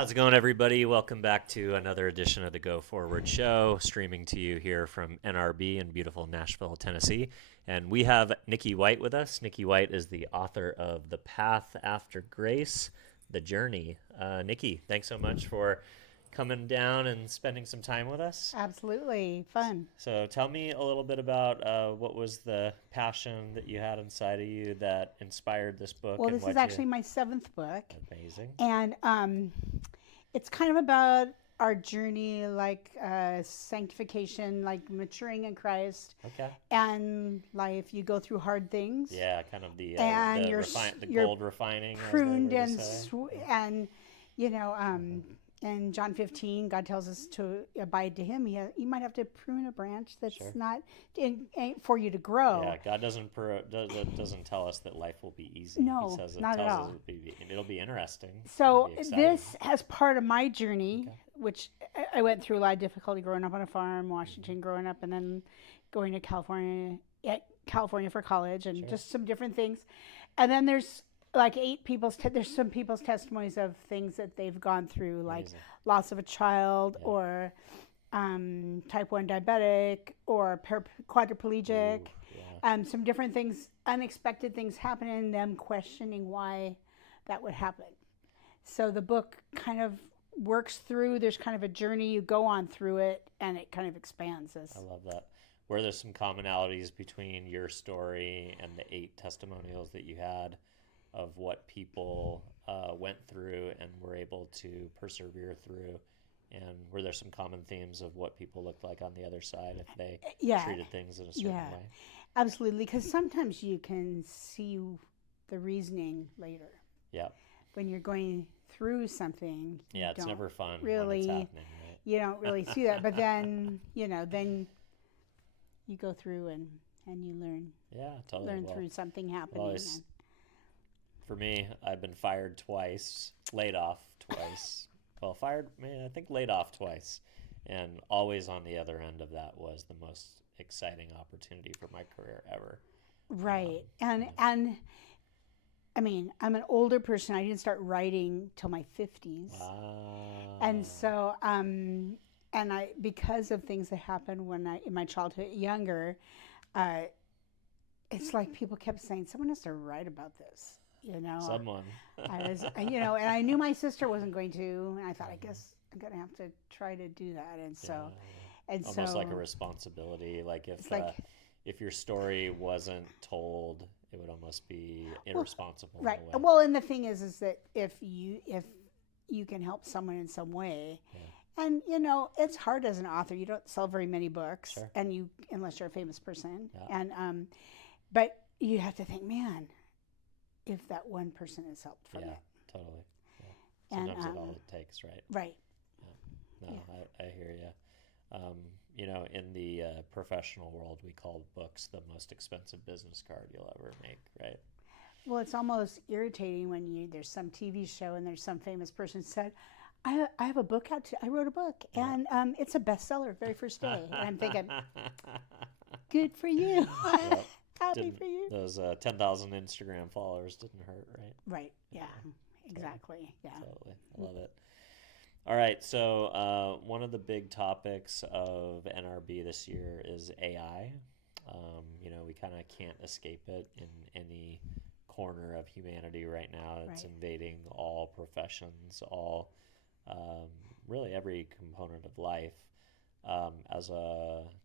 How's it going, everybody? Welcome back to another edition of the Go Forward Show, streaming to you here from NRB in beautiful Nashville, Tennessee. And we have Nicki White with us. Nicki White is the author of The Path After Grace, The Journey. Nicki, thanks so much for coming down and spending some time with us. Absolutely. Fun. So tell me a little bit about what was the passion that you had inside of you that inspired this book. Well, and this is what actually my seventh book. Amazing. And it's kind of about our journey, like sanctification, like maturing in Christ. Okay. And life, you go through hard things. Yeah, kind of the And you're gold refining, pruned as they were to say. and in John 15, God tells us to abide to Him. You might have to prune a branch that's Sure. not for you to grow. Yeah, God doesn't tell us that life will be easy. No, He says not at tells all. us it'll be interesting. So It'll be exciting. this, as part of my journey, Okay. which I went through a lot of difficulty growing up on a farm, Washington growing up, and then going to California for college, and Sure. just some different things. And then there's like there's some people's testimonies of things that they've gone through, like Amazing. loss of a child, Yeah. or type 1 diabetic, or quadriplegic. Ooh, yeah. Some different things, unexpected things happening, and them questioning why that would happen. So the book kind of works through, there's kind of a journey you go on through it, and it kind of expands as. I love that. Were there some commonalities between your story and the 8 testimonials that you had of what people went through and were able to persevere through? And were there some common themes of what people looked like on the other side if they treated things in a certain Yeah. way? Absolutely, because sometimes you can see the reasoning later. Yeah. When you're going through something, Yeah, it's never fun really, when it's happening, right? you don't really see that. But then, then you go through and you learn. Yeah, totally. Learn through something happening. Well, for me, I've been fired twice, laid off twice. Well, fired, I think laid off twice. And always on the other end of that was the most exciting opportunity for my career ever. Right. And I mean, I'm an older person. I didn't start writing till my 50s. Wow. And so, because of things that happened in my childhood, younger, it's like people kept saying, someone has to write about this, Someone. and I knew my sister wasn't going to, and I thought, I guess I'm going to have to try to do that. And so, Almost like a responsibility. Like if your story wasn't told, it would almost be irresponsible. Right. In a way. Well, and the thing is that if you can help someone in some way, and it's hard as an author. You don't sell very many books, Sure. and unless you're a famous person, Yeah. and but you have to think, man, if that one person is helped from it. Totally. Yeah. Sometimes that's all it takes, right? Right. Yeah. No, I hear you. In the professional world, we call books the most expensive business card you'll ever make, right? Well, it's almost irritating when there's some TV show and there's some famous person said, I have a book out. I wrote a book, and it's a bestseller very first day. And I'm thinking, good for you. Well, Happy for you. Those 10,000 Instagram followers didn't hurt, right? Right. Yeah. Exactly. Yeah. Totally. I love it. All right. So one of the big topics of NRB this year is AI. We kind of can't escape it in any corner of humanity right now. It's invading all professions, all really every component of life.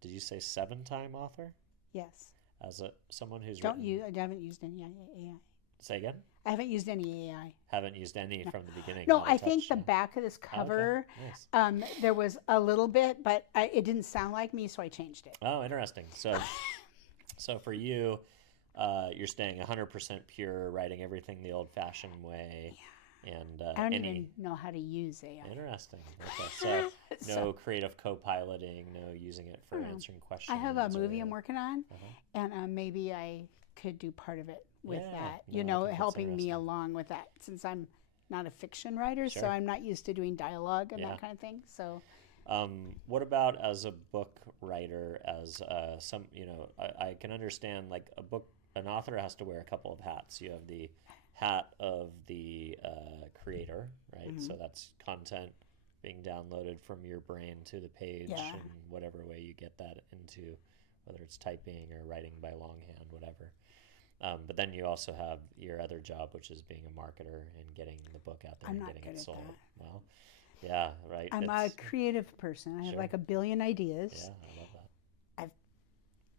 Did you say 7-time author? Yes. As someone who's I haven't used any AI. Say again? I haven't used any AI. Haven't used any from the beginning. No, I think the back of this cover, Nice. There was a little bit, but it didn't sound like me, so I changed it. Oh, interesting. So for you, you're staying 100% pure, writing everything the old-fashioned way. Yeah. And I don't even know how to use AI. Interesting. Okay, so no creative co-piloting, no using it for answering questions. I have a movie I'm working on, and maybe I could do part of it with that. No, I think helping that's me interesting. along with that, since I'm not a fiction writer, Sure. so I'm not used to doing dialogue and that kind of thing. So, what about as a book writer? As I can understand, like an author has to wear a couple of hats. You have the hat of the creator, right? Mm-hmm. So that's content being downloaded from your brain to the page, Yeah. and whatever way you get that into, whether it's typing or writing by longhand, whatever. But then you also have your other job, which is being a marketer and getting the book out there I'm and not getting good it at sold. that. Well, yeah, right. I'm a creative person. I have Sure. like a billion ideas. Yeah, I love that. I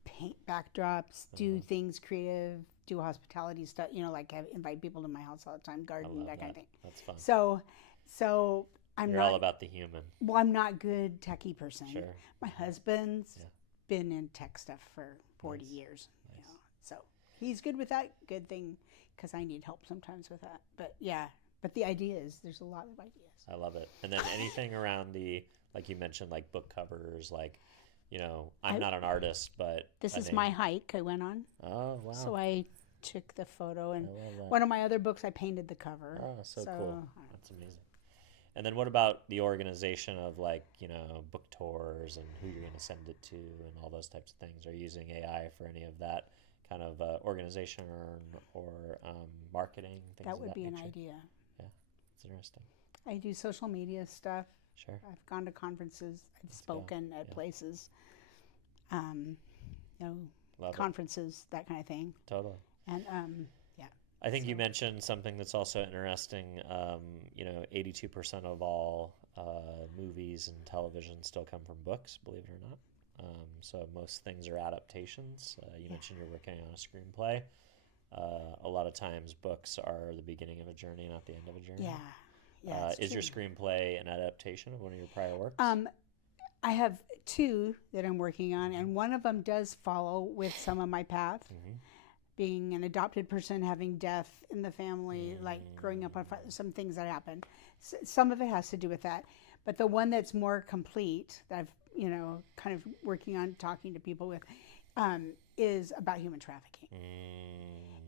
paint backdrops, do things creative, do hospitality stuff. Like I invite people to my house all the time, garden, that kind of thing. That's fun. So I'm You're not all about the human. Well, I'm not good techie person. Sure. My husband's been in tech stuff for 40 years. Nice. So he's good with that. Good thing, because I need help sometimes with that. But yeah, but the ideas, there's a lot of ideas. I love it. And then anything around like you mentioned, like book covers, like, I'm not an artist, but this is my hike I went on. Oh, wow. So I took the photo, and I love that. one of my other books, I painted the cover. Oh, so cool. That's amazing. And then what about the organization of, like, book tours and who you're going to send it to and all those types of things? Are you using AI for any of that kind of organization or marketing? Things That would be nature? an idea. Yeah, it's interesting. I do social media stuff. Sure. I've gone to conferences. I've spoken at places. Love conferences, that kind of thing. Totally. And I think you mentioned something that's also interesting. 82% of all movies and television still come from books, believe it or not. So most things are adaptations. You mentioned you're working on a screenplay. A lot of times books are the beginning of a journey, not the end of a journey. Yeah. Is your screenplay an adaptation of one of your prior works? I have two that I'm working on, and one of them does follow with some of my path. Mm-hmm. Being an adopted person, having death in the family, like growing up on some things that happen. Some of it has to do with that. But the one that's more complete, that I've, kind of working on, talking to people with, is about human trafficking.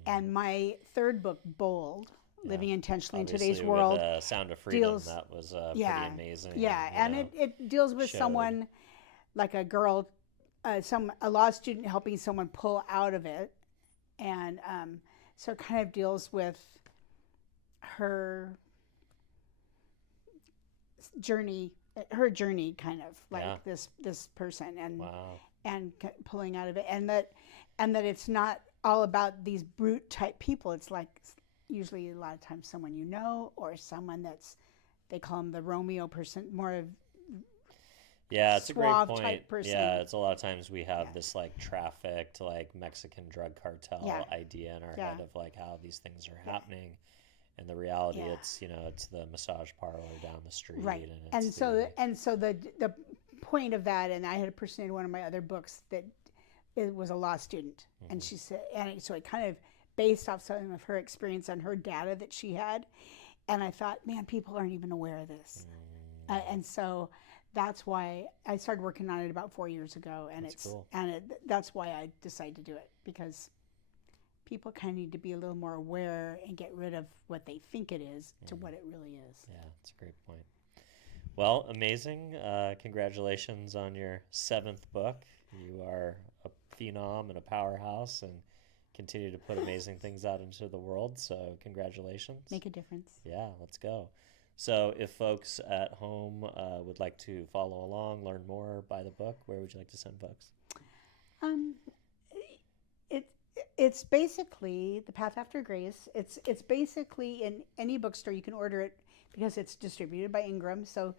And my third book, Bold, Living Intentionally Obviously, in Today's World, with Sound of Freedom, that was pretty amazing. Yeah, and it deals with someone, like a girl, a law student helping someone pull out of it. And so it kind of deals with her journey, kind of like this person, and pulling out of it, and that it's not all about these brute type people. It's like usually a lot of times someone or someone they call them the Romeo person, more of it's a great point. Type person. Yeah, it's a lot of times we have this like trafficked, like Mexican drug cartel idea in our head of like how these things are happening, and the reality it's it's the massage parlor down the street, right? And so the point of that, and I had a person in one of my other books that it was a law student, and she said, and so it kind of based off some of her experience and her data that she had, and I thought, man, people aren't even aware of this, and so. That's why I started working on it about 4 years ago, and that's why I decided to do it, because people kind of need to be a little more aware and get rid of what they think it is to what it really is. Yeah, that's a great point. Well, amazing. Congratulations on your 7th book. You are a phenom and a powerhouse, and continue to put amazing things out into the world. So congratulations. Make a difference. Yeah, let's go. So if folks at home would like to follow along, learn more, buy the book, where would you like to send folks? It's basically The Path After Grace. It's basically in any bookstore. You can order it because it's distributed by Ingram. So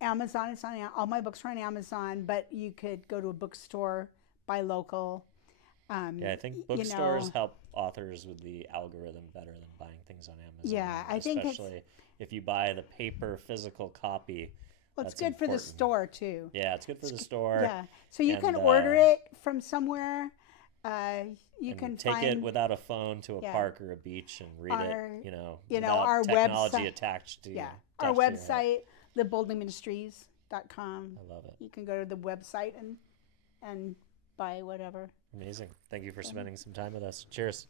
Amazon, it's on all my books are on Amazon, but you could go to a bookstore, buy local. I think bookstores help authors with the algorithm better than buying things on Amazon. Yeah, I think especially if you buy the paper physical copy. Well, it's good for the store too. Yeah, it's good for the store. Yeah, so you can order it from somewhere. You can take it without a phone to a park or a beach and read it. Our technology website attached to our website, theboldlyministries.com. I love it. You can go to the website and buy whatever. Amazing. Thank you for spending some time with us. Cheers.